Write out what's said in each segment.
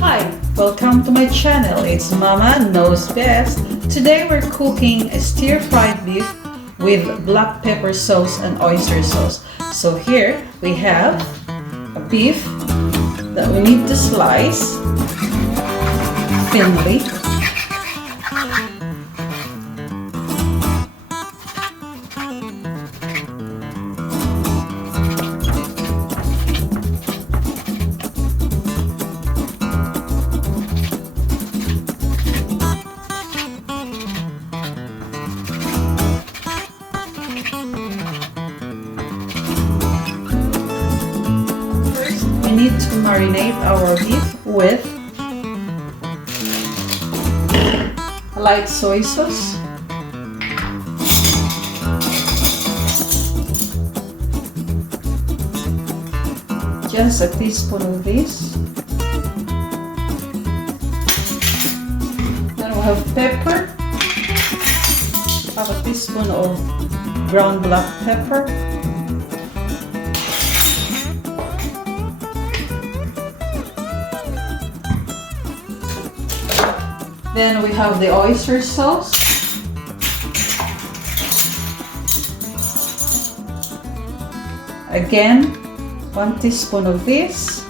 Hi, welcome to my channel. It's Mama Knows Best. Today we're cooking a stir-fried beef with black pepper sauce and oyster sauce. So here we have a beef that we need to slice thinly. We need to marinate our beef with light soy sauce, just a teaspoon of this. Then we have pepper, half a teaspoon of ground black pepper. Then we have the oyster sauce. Again, 1 teaspoon of this.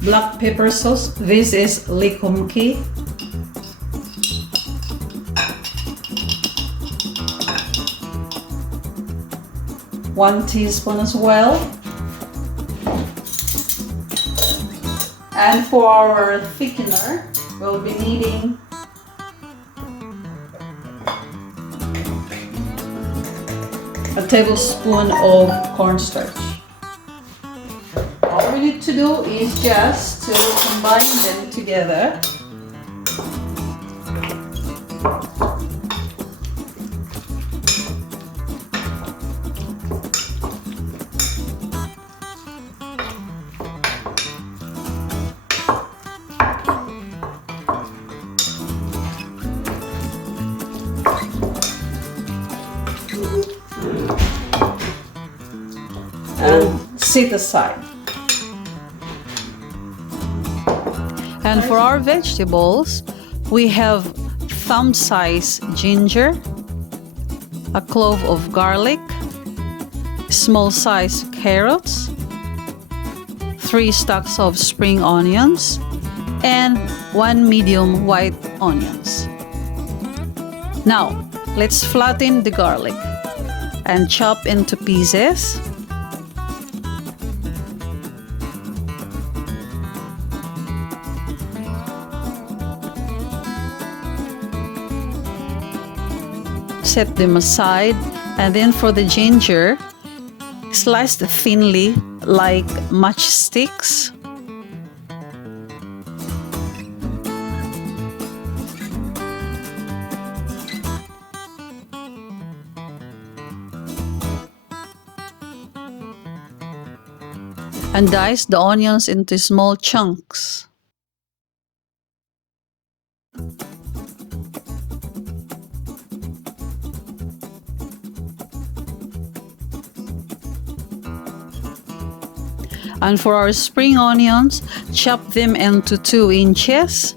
Black pepper sauce. This is likumki. One teaspoon as well. And for our thickener, we'll be needing a tablespoon of cornstarch. All we need to do is just to combine them together. And set aside. And for our vegetables, we have thumb-size ginger, a clove of garlic, small-size carrots, 3 stalks of spring onions, and 1 medium white onions. Now, let's flatten the garlic and chop into pieces. Set them aside, and then for the ginger, slice thinly like matchsticks. And dice the onions into small chunks. And for our spring onions, chop them into 2 inches.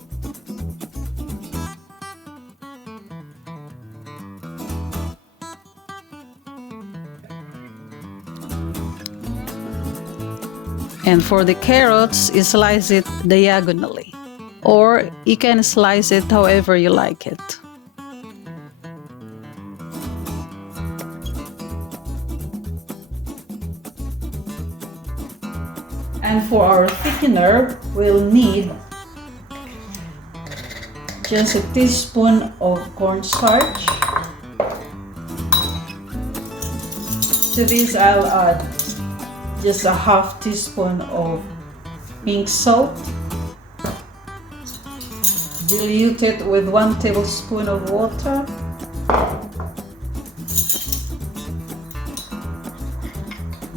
And for the carrots, you slice it diagonally, or you can slice it however you like it. And for our thickener, we'll need just a teaspoon of cornstarch. To this, I'll add just a half teaspoon of pink salt. Dilute it with 1 tablespoon of water.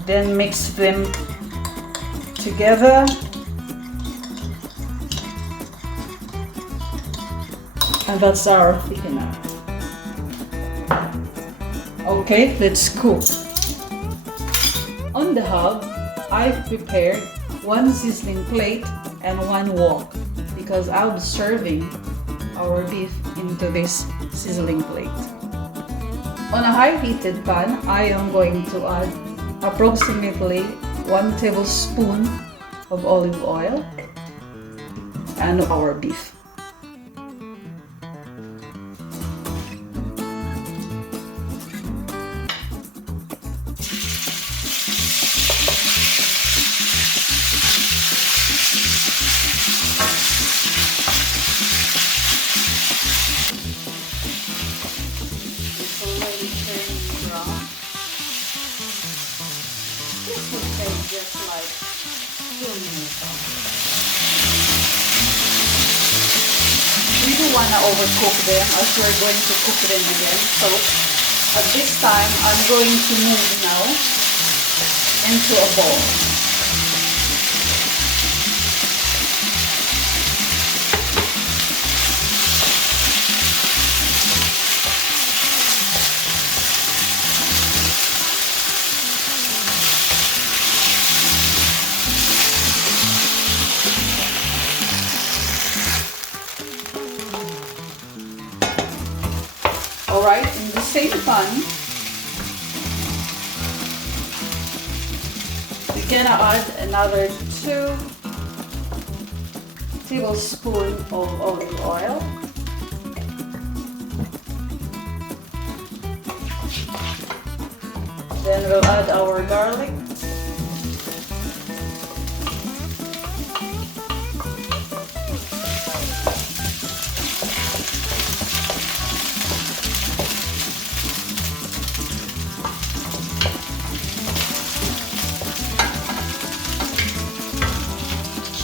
Then mix them together. And that's our thickener. Okay, let's cook. On the hob, I've prepared one sizzling plate and one wok because I'll be serving our beef into this sizzling plate. On a high heated pan, I am going to add approximately 1 tablespoon of olive oil and our beef. This will take just like 2 minutes. We don't want to overcook them as we're going to cook them again. So at this time, I'm going to move now into a bowl. Alright, in the same pan, we're gonna add another 2 tablespoons of olive oil. Then we'll add our garlic.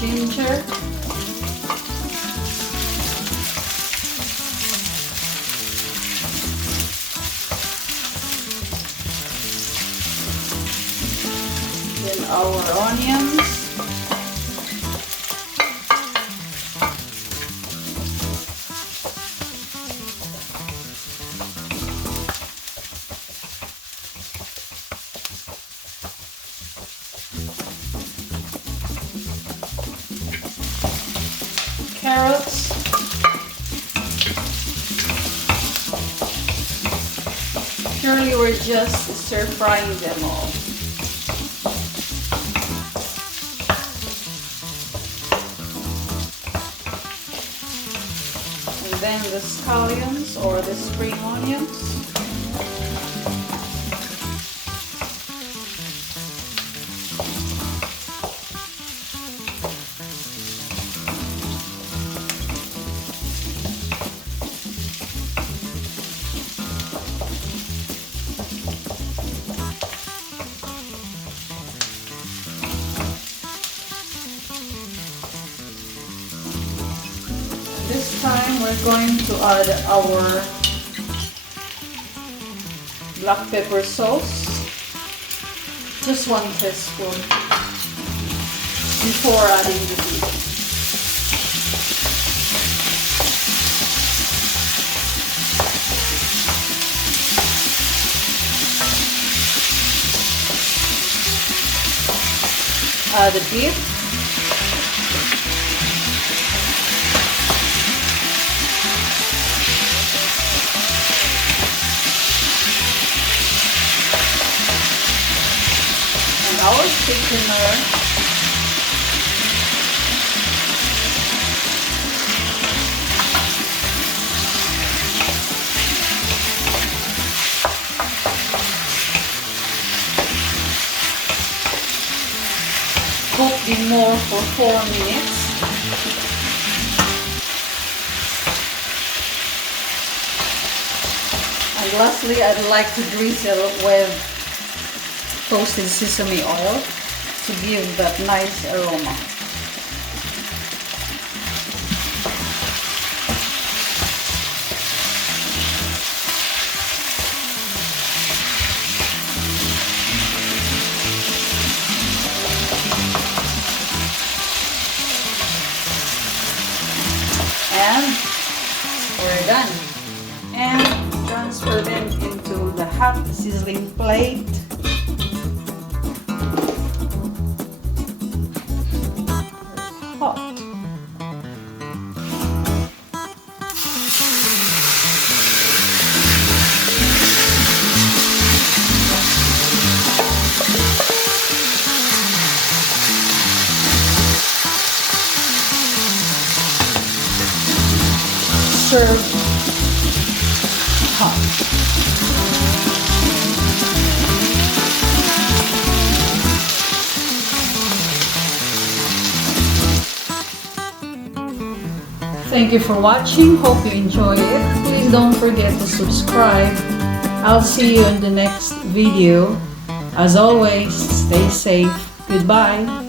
Ginger, then our onions, carrots, purely we're just stir frying them all. And then the scallions or the spring onions. This time we're going to add our black pepper sauce, just 1 teaspoon before adding the beef. Add the beef. Our thickener, cook it more for 4 minutes. And lastly, I'd like to drizzle with toasted sesame oil to give that nice aroma. hot sizzling plate. Hot. Serve hot. Thank you for watching. Hope you enjoy it. Please don't forget to subscribe. I'll see you in the next video. As always, stay safe. Goodbye.